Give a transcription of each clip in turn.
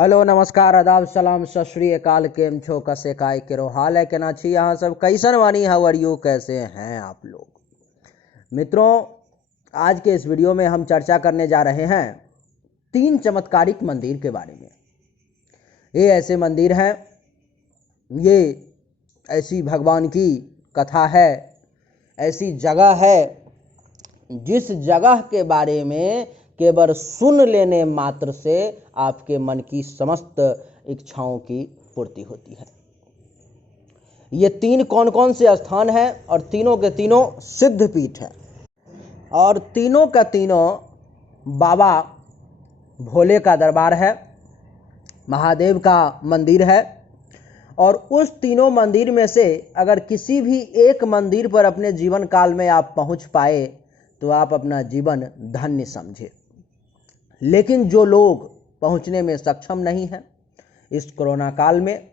Hello नमस्कार आदाब सलाम सत श्री अकाल। केम छो कसे काय केरो हाल है केना छी यहाँ सब कैसन वानी हाउ आर यू, कैसे हैं आप लोग। मित्रों, आज के इस वीडियो में हम चर्चा करने जा रहे हैं 3 चमत्कारिक मंदिर के बारे में। ये ऐसे मंदिर हैं, ये ऐसी भगवान की कथा है, ऐसी जगह है जिस जगह के बारे में केवल सुन लेने मात्र से आपके मन की समस्त इच्छाओं की पूर्ति होती है। ये 3 कौन कौन से स्थान हैं और तीनों के तीनों सिद्ध पीठ हैं और तीनों का तीनों बाबा भोले का दरबार है, महादेव का मंदिर है। और उस तीनों मंदिर में से अगर किसी भी एक मंदिर पर अपने जीवन काल में आप पहुंच पाए तो आप अपना जीवन धन्य समझे। लेकिन जो लोग पहुंचने में सक्षम नहीं हैं इस कोरोना काल में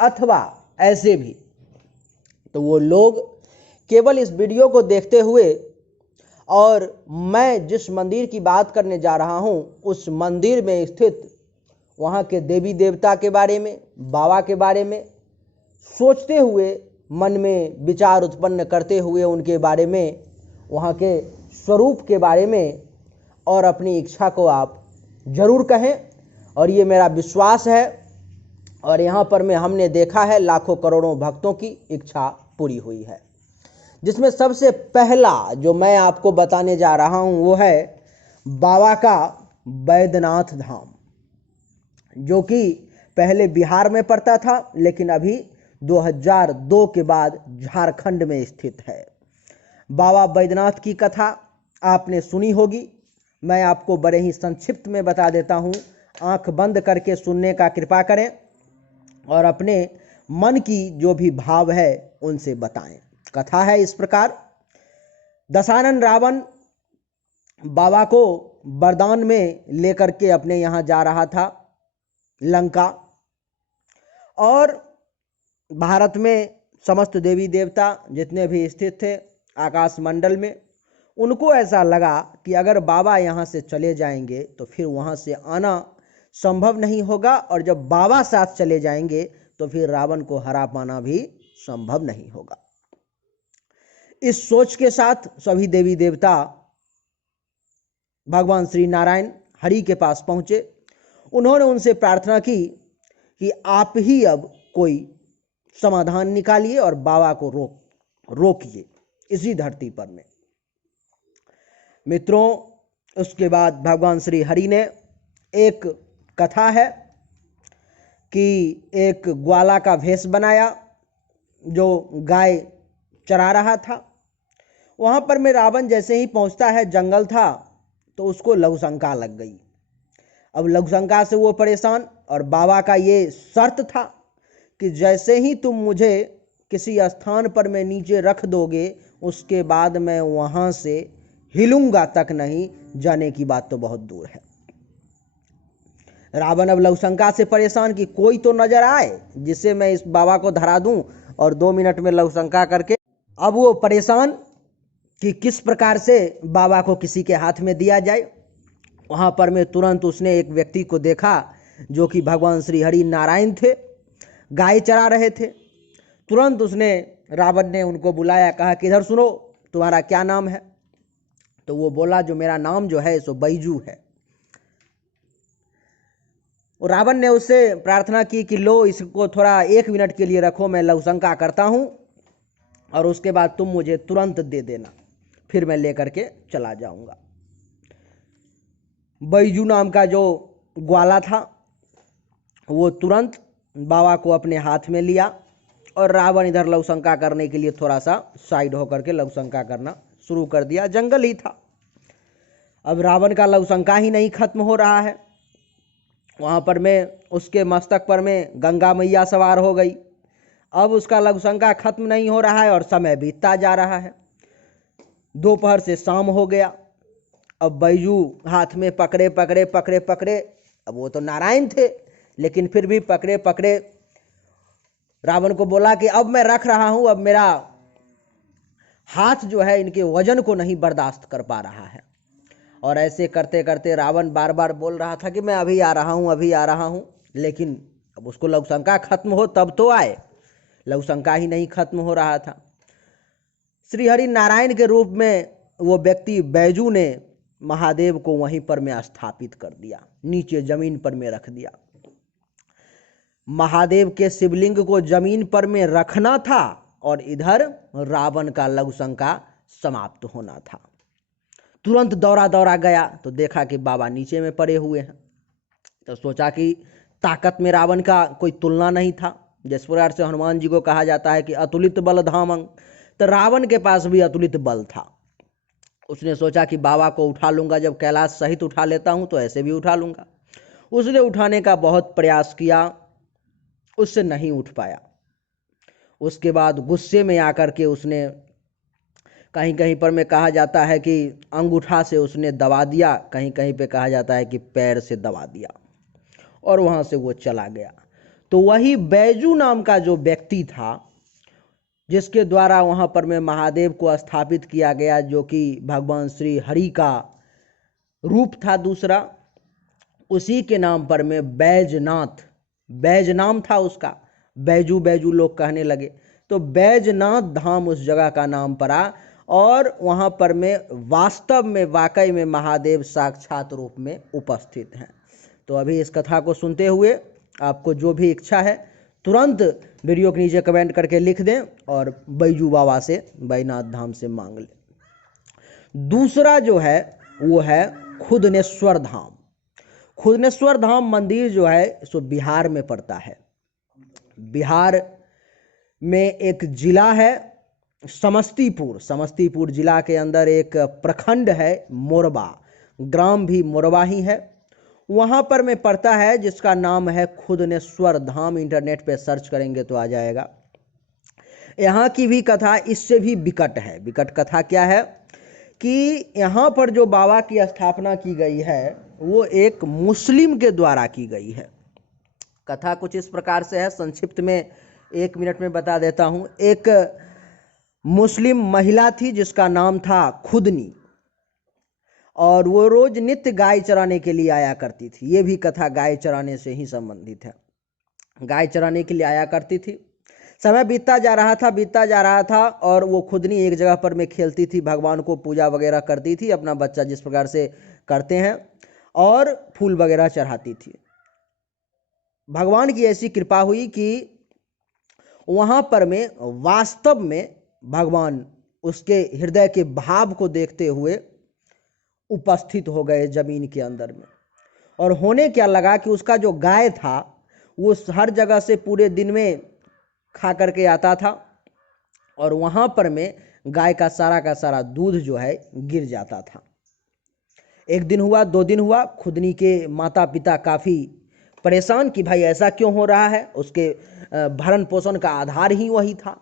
अथवा ऐसे भी, तो वो लोग केवल इस वीडियो को देखते हुए और मैं जिस मंदिर की बात करने जा रहा हूं उस मंदिर में स्थित वहाँ के देवी देवता के बारे में, बाबा के बारे में सोचते हुए, मन में विचार उत्पन्न करते हुए उनके बारे में, वहाँ के स्वरूप के बारे में और अपनी इच्छा को आप जरूर कहें। और ये मेरा विश्वास है और यहाँ पर में हमने देखा है लाखों करोड़ों भक्तों की इच्छा पूरी हुई है। जिसमें सबसे पहला जो मैं आपको बताने जा रहा हूँ वो है बाबा का बैद्यनाथ धाम, जो कि पहले बिहार में पड़ता था लेकिन अभी 2002 के बाद झारखंड में स्थित है। बाबा बैद्यनाथ की कथा आपने सुनी होगी, मैं आपको बड़े ही संक्षिप्त में बता देता हूँ। आंख बंद करके सुनने का कृपा करें और अपने मन की जो भी भाव है उनसे बताएं। कथा है इस प्रकार। दशानन रावण बाबा को वरदान में लेकर के अपने यहाँ जा रहा था लंका, और भारत में समस्त देवी देवता जितने भी स्थित थे आकाश मंडल में, उनको ऐसा लगा कि अगर बाबा यहाँ से चले जाएंगे तो फिर वहाँ से आना संभव नहीं होगा, और जब बाबा साथ चले जाएंगे तो फिर रावण को हरा पाना भी संभव नहीं होगा। इस सोच के साथ सभी देवी देवता भगवान श्री नारायण हरि के पास पहुँचे। उन्होंने उनसे प्रार्थना की कि आप ही अब कोई समाधान निकालिए और बाबा को रोकिए इसी धरती पर में। मित्रों, उसके बाद भगवान श्री हरि ने, एक कथा है कि एक ग्वाला का भेष बनाया जो गाय चरा रहा था। वहाँ पर में रावण जैसे ही पहुँचता है, जंगल था तो उसको लघुशंका लग गई। अब लघुशंका से वो परेशान, और बाबा का ये शर्त था कि जैसे ही तुम मुझे किसी स्थान पर में नीचे रख दोगे उसके बाद मैं वहाँ से हिलूंगा तक नहीं, जाने की बात तो बहुत दूर है। रावण अब लघुशंका से परेशान कि कोई तो नजर आए जिससे मैं इस बाबा को धरा दूं, और 2 मिनट में लघुशंका करके अब वो परेशान कि किस प्रकार से बाबा को किसी के हाथ में दिया जाए। वहाँ पर में तुरंत उसने एक व्यक्ति को देखा जो कि भगवान श्री हरि नारायण थे, गाय चरा रहे थे। तुरंत उसने, रावण ने उनको बुलाया, कहा कि इधर सुनो, तुम्हारा क्या नाम है? तो वो बोला जो मेरा नाम जो है सो बैजू है। रावण ने उससे प्रार्थना की कि लो इसको थोड़ा 1 मिनट के लिए रखो, मैं लघुशंका करता हूँ और उसके बाद तुम मुझे तुरंत दे देना, फिर मैं लेकर के चला जाऊंगा। बैजू नाम का जो ग्वाला था वो तुरंत बाबा को अपने हाथ में लिया, और रावण इधर लघुशंका करने के लिए थोड़ा सा साइड होकर के लघुशंका करना शुरू कर दिया। जंगल ही था। अब रावण का लघुशंका ही नहीं खत्म हो रहा है। वहाँ पर में उसके मस्तक पर में गंगा मैया सवार हो गई। अब उसका लघुशंका खत्म नहीं हो रहा है और समय बीतता जा रहा है। दोपहर से शाम हो गया। अब बैजू हाथ में पकड़े पकड़े पकड़े पकड़े, अब वो तो नारायण थे लेकिन फिर भी पकड़े पकड़े रावण को बोला कि अब मैं रख रहा हूँ, अब मेरा हाथ जो है इनके वजन को नहीं बर्दाश्त कर पा रहा है। और ऐसे करते करते रावण बार बार बोल रहा था कि मैं अभी आ रहा हूँ, अभी आ रहा हूँ। लेकिन अब उसको लघुशंका खत्म हो तब तो आए, लघुशंका ही नहीं खत्म हो रहा था। श्री हरि नारायण के रूप में वो व्यक्ति बैजू ने महादेव को वहीं पर में स्थापित कर दिया, नीचे जमीन पर में रख दिया। महादेव के शिवलिंग को जमीन पर में रखना था और इधर रावण का लघुशंका समाप्त होना था। तुरंत दौड़ा दौड़ा गया तो देखा कि बाबा नीचे में पड़े हुए हैं, तो सोचा कि ताकत में रावण का कोई तुलना नहीं था। जिस प्रकार से हनुमान जी को कहा जाता है कि अतुलित बल धामं, तो रावण के पास भी अतुलित बल था। उसने सोचा कि बाबा को उठा लूंगा, जब कैलाश सहित उठा लेता हूं तो ऐसे भी उठा लूंगा। उसने उठाने का बहुत प्रयास किया, उससे नहीं उठ पाया। उसके बाद गुस्से में आकर के उसने कहीं कहीं पर में कहा जाता है कि अंगूठा से उसने दबा दिया, कहीं कहीं पे कहा जाता है कि पैर से दबा दिया और वहां से वो चला गया। तो वही बैजू नाम का जो व्यक्ति था जिसके द्वारा वहां पर में महादेव को स्थापित किया गया, जो कि भगवान श्री हरि का रूप था दूसरा, उसी के नाम पर में बैजनाथ, बैज नाम था उसका, बैजू बैजू लोग कहने लगे, तो बैजनाथ धाम उस जगह का नाम पड़ा। और वहां पर में वास्तव में वाकई में महादेव साक्षात रूप में उपस्थित हैं। तो अभी इस कथा को सुनते हुए आपको जो भी इच्छा है तुरंत वीडियो के नीचे कमेंट करके लिख दें और बैजू बाबा से, बैजनाथ धाम से मांग लें। दूसरा जो है वो है खुदनेश्वर धाम। खुदनेश्वर धाम मंदिर जो है सो बिहार में पड़ता है। बिहार में एक जिला है समस्तीपुर, समस्तीपुर जिला के अंदर एक प्रखंड है मोरबा, ग्राम भी मोरबा ही है, वहां पर में पड़ता है, जिसका नाम है खुदनेश्वर धाम। इंटरनेट पे सर्च करेंगे तो आ जाएगा। यहाँ की भी कथा इससे भी विकट है। विकट कथा क्या है कि यहाँ पर जो बाबा की स्थापना की गई है वो एक मुस्लिम के द्वारा की गई है। कथा कुछ इस प्रकार से है, संक्षिप्त में 1 मिनट में बता देता हूँ। एक मुस्लिम महिला थी जिसका नाम था खुदनी, और वो रोज नित्य गाय चराने के लिए आया करती थी। ये भी कथा गाय चराने से ही संबंधित है। गाय चराने के लिए आया करती थी। समय बीतता जा रहा था और वो खुदनी एक जगह पर में खेलती थी, भगवान को पूजा वगैरह करती थी, अपना बच्चा जिस प्रकार से करते हैं, और फूल वगैरह चढ़ाती थी। भगवान की ऐसी कृपा हुई कि वहां पर में वास्तव में भगवान उसके हृदय के भाव को देखते हुए उपस्थित हो गए जमीन के अंदर में। और होने क्या लगा कि उसका जो गाय था वो हर जगह से पूरे दिन में खा करके आता था, और वहां पर में गाय का सारा दूध जो है गिर जाता था। 1 दिन हुआ, 2 दिन हुआ, खुदनी के माता पिता काफी परेशान कि भाई ऐसा क्यों हो रहा है। उसके भरण पोषण का आधार ही वही था।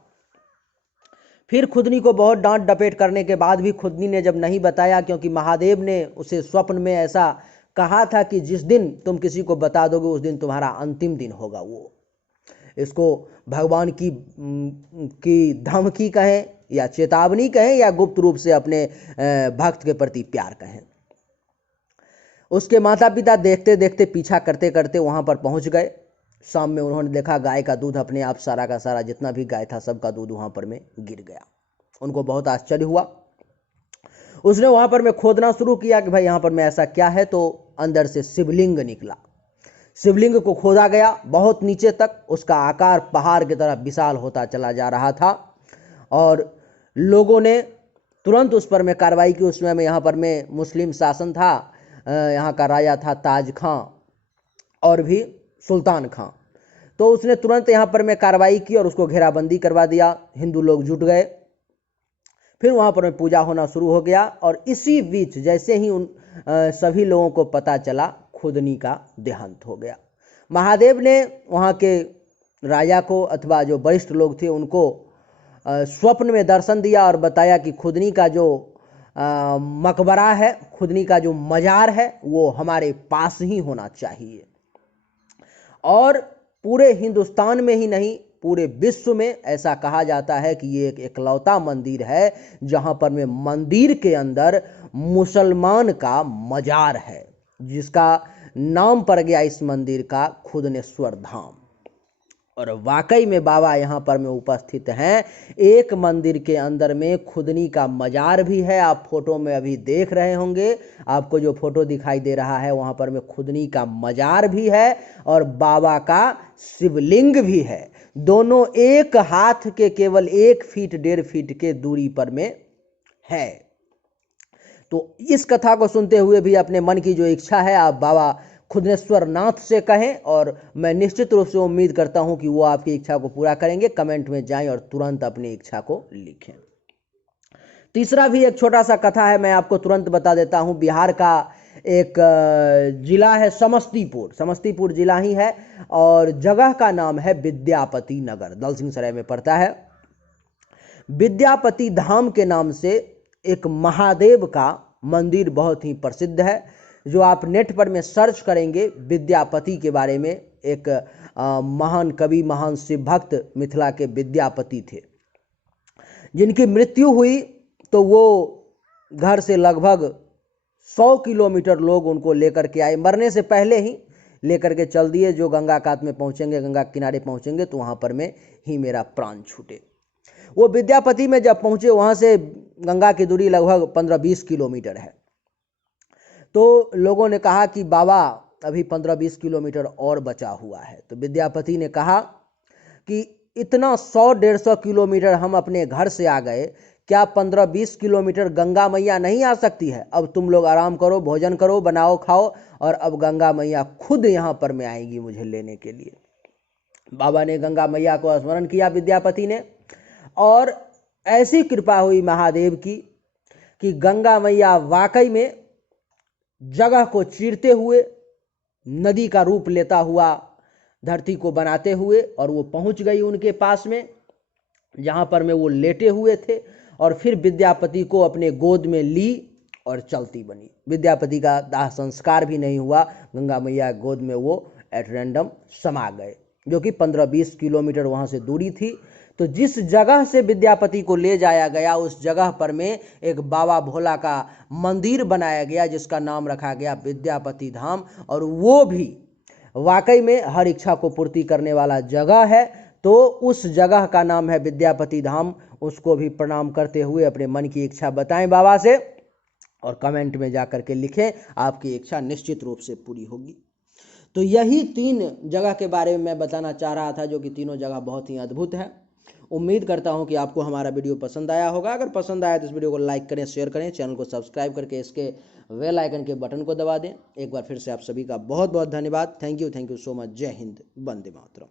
फिर खुदनी को बहुत डांट डपेट करने के बाद भी खुदनी ने जब नहीं बताया, क्योंकि महादेव ने उसे स्वप्न में ऐसा कहा था कि जिस दिन तुम किसी को बता दोगे उस दिन तुम्हारा अंतिम दिन होगा। वो इसको भगवान की धमकी कहें या चेतावनी कहें या गुप्त रूप से अपने भक्त के प्रति प्यार कहें। उसके माता पिता देखते देखते पीछा करते करते वहां पर पहुंच गए। शाम में उन्होंने देखा गाय का दूध अपने आप सारा का सारा जितना भी गाय था सबका दूध वहां पर में गिर गया। उनको बहुत आश्चर्य हुआ। उसने वहां पर में खोदना शुरू किया कि भाई यहाँ पर में ऐसा क्या है, तो अंदर से शिवलिंग निकला। शिवलिंग को खोदा गया बहुत नीचे तक, उसका आकार पहाड़ की तरह विशाल होता चला जा रहा था, और लोगों ने तुरंत उस पर में कार्रवाई की। उस समय में यहाँ पर में मुस्लिम शासन था, यहाँ का राजा था ताज खां और भी सुल्तान खां। तो उसने तुरंत यहाँ पर में कार्रवाई की और उसको घेराबंदी करवा दिया। हिंदू लोग जुट गए, फिर वहाँ पर में पूजा होना शुरू हो गया। और इसी बीच जैसे ही उन सभी लोगों को पता चला, खुदनी का देहांत हो गया। महादेव ने वहाँ के राजा को अथवा जो वरिष्ठ लोग थे उनको स्वप्न में दर्शन दिया और बताया कि खुदनी का जो मकबरा है, खुदनी का जो मजार है, वो हमारे पास ही होना चाहिए। और पूरे हिंदुस्तान में ही नहीं, पूरे विश्व में ऐसा कहा जाता है कि ये एक इकलौता मंदिर है जहां पर में मंदिर के अंदर मुसलमान का मजार है, जिसका नाम पड़ गया इस मंदिर का खुदनेश्वर धाम। और वाकई में बाबा यहाँ पर में उपस्थित हैं। एक मंदिर के अंदर में खुदनी का मजार भी है, आप फोटो में अभी देख रहे होंगे, आपको जो फोटो दिखाई दे रहा है वहाँ पर में खुदनी का मजार भी है और बाबा का शिवलिंग भी है। दोनों एक हाथ के केवल 1 फीट 1.5 फीट के दूरी पर में है। तो इस कथा को सुनते हुए भी अपने मन की जो इच्छा है आप बाबा खुदनेश्वर नाथ से कहें और मैं निश्चित रूप से उम्मीद करता हूं कि वो आपकी इच्छा को पूरा करेंगे। कमेंट में जाएं और तुरंत अपनी इच्छा को लिखें। तीसरा भी एक छोटा सा कथा है, मैं आपको तुरंत बता देता हूं। बिहार का एक जिला है समस्तीपुर, समस्तीपुर जिला ही है और जगह का नाम है विद्यापति नगर, दलसिंहसराय में पड़ता है। विद्यापति धाम के नाम से एक महादेव का मंदिर बहुत ही प्रसिद्ध है, जो आप नेट पर में सर्च करेंगे विद्यापति के बारे में। एक महान कवि, महान शिव भक्त मिथिला के विद्यापति थे, जिनकी मृत्यु हुई तो वो घर से लगभग 100 किलोमीटर लोग उनको लेकर के आए, मरने से पहले ही लेकर के चल दिए। जो गंगा कात में पहुंचेंगे, गंगा किनारे पहुंचेंगे तो वहां पर में ही मेरा प्राण छूटे। वो विद्यापति में जब पहुंचे, वहां से गंगा की दूरी लगभग 15-20 किलोमीटर है। तो लोगों ने कहा कि बाबा अभी 15-20 किलोमीटर और बचा हुआ है। तो विद्यापति ने कहा कि इतना 100-150 किलोमीटर हम अपने घर से आ गए, क्या 15-20 किलोमीटर गंगा मैया नहीं आ सकती है? अब तुम लोग आराम करो, भोजन करो, बनाओ खाओ, और अब गंगा मैया खुद यहाँ पर में आएगी मुझे लेने के लिए। बाबा ने गंगा मैया को स्मरण किया विद्यापति ने, और ऐसी कृपा हुई महादेव की कि गंगा मैया वाकई में जगह को चीरते हुए, नदी का रूप लेता हुआ, धरती को बनाते हुए, और वो पहुंच गई उनके पास में जहां पर में वो लेटे हुए थे, और फिर विद्यापति को अपने गोद में ली और चलती बनी। विद्यापति का दाह संस्कार भी नहीं हुआ, गंगा मैया गोद में वो एट रैंडम समा गए, जो कि 15-20 किलोमीटर वहां से दूरी थी। तो जिस जगह से विद्यापति को ले जाया गया, उस जगह पर में एक बाबा भोला का मंदिर बनाया गया, जिसका नाम रखा गया विद्यापति धाम। और वो भी वाकई में हर इच्छा को पूर्ति करने वाला जगह है। तो उस जगह का नाम है विद्यापति धाम। उसको भी प्रणाम करते हुए अपने मन की इच्छा बताएं बाबा से, और कमेंट में जा करके लिखें, आपकी इच्छा निश्चित रूप से पूरी होगी। तो यही 3 जगह के बारे में मैं बताना चाह रहा था, जो कि तीनों जगह बहुत ही अद्भुत है। उम्मीद करता हूं कि आपको हमारा वीडियो पसंद आया होगा। अगर पसंद आया तो इस वीडियो को लाइक करें, शेयर करें, चैनल को सब्सक्राइब करके इसके बेल आइकन के बटन को दबा दें। एक बार फिर से आप सभी का बहुत बहुत धन्यवाद। Thank you so much. जय हिंद, वंदे मातरम।